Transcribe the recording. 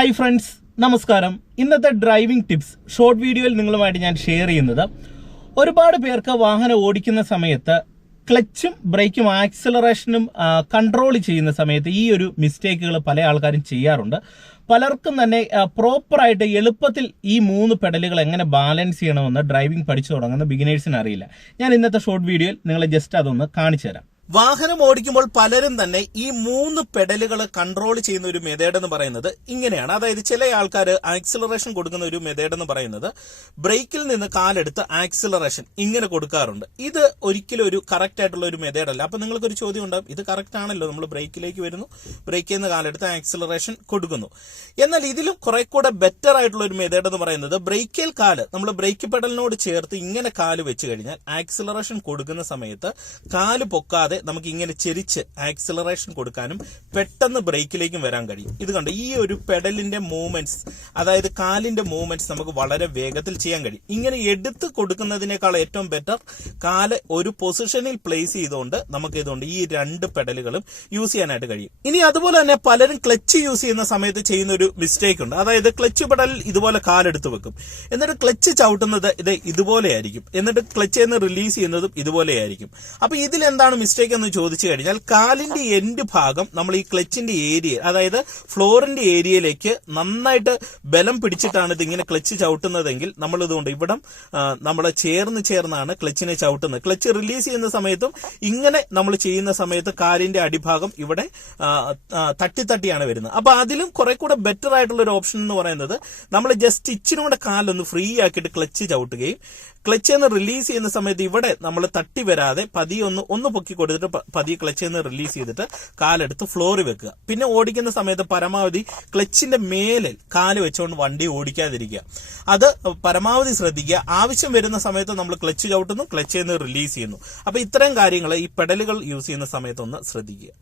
Hi friends, നമസ്കാരം. ഇന്നത്തെ driving tips short വീഡിയോയിൽ നിങ്ങളുമായിട്ട് ഞാൻ ഷെയർ ചെയ്യുന്നത്, ഒരുപാട് പേർക്ക് വാഹനം ഓടിക്കുന്ന സമയത്ത് ക്ലച്ചും ബ്രേക്കും ആക്സിലറേഷനും കൺട്രോൾ ചെയ്യുന്ന സമയത്ത് ഈ ഒരു മിസ്റ്റേക്കുകൾ പല ആൾക്കാരും ചെയ്യാറുണ്ട്. പലർക്കും തന്നെ പ്രോപ്പറായിട്ട് എളുപ്പത്തിൽ ഈ 3 പെഡലുകൾ എങ്ങനെ ബാലൻസ് ചെയ്യണമെന്ന് ഡ്രൈവിംഗ് പഠിച്ചു തുടങ്ങുന്ന ബിഗിനേഴ്സിന് അറിയില്ല. ഞാൻ ഇന്നത്തെ ഷോർട്ട് വീഡിയോയിൽ നിങ്ങളെ ജസ്റ്റ് അതൊന്ന് കാണിച്ചു തരാം. വാഹനം ഓടിക്കുമ്പോൾ പലരും തന്നെ ഈ 3 പെഡലുകൾ കൺട്രോൾ ചെയ്യുന്ന ഒരു മെത്തേഡ് എന്ന് പറയുന്നത് ഇങ്ങനെയാണ്. അതായത് ചില ആൾക്കാർ ആക്സിലറേഷൻ കൊടുക്കുന്ന ഒരു മെത്തേഡ് എന്ന് പറയുന്നത് ബ്രേക്കിൽ നിന്ന് കാലെടുത്ത് ആക്സിലറേഷൻ ഇങ്ങനെ കൊടുക്കാറുണ്ട്. ഇത് ഒരിക്കലും ഒരു കറക്റ്റ് ആയിട്ടുള്ള ഒരു മെത്തേഡ് അല്ല. അപ്പൊ നിങ്ങൾക്കൊരു ചോദ്യം ഉണ്ടാകും, ഇത് കറക്റ്റ് ആണല്ലോ, നമ്മൾ ബ്രേക്കിലേക്ക് വരുന്നു, ബ്രേക്കിൽ നിന്ന് കാലെടുത്ത് ആക്സിലറേഷൻ കൊടുക്കുന്നു. എന്നാൽ ഇതിലും കുറെ കൂടെ ബെറ്റർ ആയിട്ടുള്ള ഒരു മെത്തേഡ് എന്ന് പറയുന്നത് ബ്രേക്കിൽ കാല് നമ്മൾ ബ്രേക്ക് പെഡലിനോട് ചേർത്ത് ഇങ്ങനെ കാല് വെച്ച് കഴിഞ്ഞാൽ ആക്സിലറേഷൻ കൊടുക്കുന്ന സമയത്ത് കാല് പൊക്കാതെ നമുക്ക് ഇങ്ങനെ ചെരിച്ച് ആക്സിലറേഷൻ കൊടുക്കാനും പെട്ടെന്ന് ബ്രേക്കിലേക്കും വരാൻ കഴിയും. ഇത് കണ്ട് ഈ ഒരു പെഡലിന്റെ മൂവ്മെന്റ്സ്, അതായത് കാലിന്റെ മൂവ്മെന്റ്സ് നമുക്ക് വളരെ വേഗത്തിൽ ചെയ്യാൻ കഴിയും. ഇങ്ങനെ എടുത്ത് കൊടുക്കുന്നതിനേക്കാൾ ഏറ്റവും ബെറ്റർ കാല് ഒരു പൊസിഷനിൽ പ്ലേസ് ചെയ്തുകൊണ്ട് നമുക്ക് ഇതുകൊണ്ട് ഈ 2 പെഡലുകളും യൂസ് ചെയ്യാനായിട്ട് കഴിയും. ഇനി അതുപോലെ തന്നെ പലരും ക്ലച്ച് യൂസ് ചെയ്യുന്ന സമയത്ത് ചെയ്യുന്ന ഒരു മിസ്റ്റേക്ക് ഉണ്ട്. അതായത് ക്ലച്ച് പെഡലിൽ ഇതുപോലെ കാലെടുത്ത് വെക്കും, എന്നിട്ട് ക്ലച്ച് ചവിട്ടുന്നത് ഇതുപോലെയായിരിക്കും, എന്നിട്ട് ക്ലച്ച് നിന്ന് റിലീസ് ചെയ്യുന്നതും ഇതുപോലെയായിരിക്കും. അപ്പൊ ഇതിൽ എന്താണ് മിസ്റ്റേക്ക് എന്ന് ചോദിച്ചു കഴിഞ്ഞാൽ, കാലിന്റെ എൻഡ് ഭാഗം നമ്മൾ ഈ ക്ലച്ചിന്റെ ഏരിയ, അതായത് ഫ്ലോറിന്റെ ഏരിയയിലേക്ക് നന്നായിട്ട് ബലം പിടിച്ചിട്ടാണ് ഇതിങ്ങനെ ക്ലച്ച് ചവിട്ടുന്നതെങ്കിൽ നമ്മൾ ഇതുകൊണ്ട് ഇവിടെ നമ്മൾ ചേർന്നാണ് ക്ലച്ചിനെ ചവിട്ടുന്നത്. ക്ലച്ച് റിലീസ് ചെയ്യുന്ന സമയത്തും ഇങ്ങനെ നമ്മൾ ചെയ്യുന്ന സമയത്ത് കാലിന്റെ അടിഭാഗം ഇവിടെ തട്ടിയാണ് വരുന്നത്. അപ്പൊ അതിലും കുറെ കൂടെ ബെറ്റർ ആയിട്ടുള്ള ഒരു ഓപ്ഷൻ എന്ന് പറയുന്നത് നമ്മൾ ജസ്റ്റ് ഇച്ചിനൂടെ കാലൊന്ന് ഫ്രീ ആക്കിയിട്ട് ക്ലച്ച് ചവിട്ടുകയും ക്ലച്ച് നിന്ന് റിലീസ് ചെയ്യുന്ന സമയത്ത് ഇവിടെ നമ്മൾ തട്ടി വരാതെ പതിയെ ഒന്ന് പൊക്കി കൊടുത്തിട്ട് പതിയെ ക്ലച്ച് നിന്ന് റിലീസ് ചെയ്തിട്ട് കാലെടുത്ത് ഫ്ലോറിൽ വെക്കുക. പിന്നെ ഓടിക്കുന്ന സമയത്ത് പരമാവധി ക്ലച്ചിന്റെ മേലിൽ കാല് വെച്ചുകൊണ്ട് വണ്ടി ഓടിക്കാതിരിക്കുക. അത് പരമാവധി ശ്രദ്ധിക്കുക. ആവശ്യം വരുന്ന സമയത്ത് നമ്മൾ ക്ലച്ച് ചവിട്ടുന്നു, ക്ലച്ച് നിന്ന് റിലീസ് ചെയ്യുന്നു. അപ്പൊ ഇത്തരം കാര്യങ്ങൾ ഈ പെഡലുകൾ യൂസ് ചെയ്യുന്ന സമയത്ത് ഒന്ന് ശ്രദ്ധിക്കുക.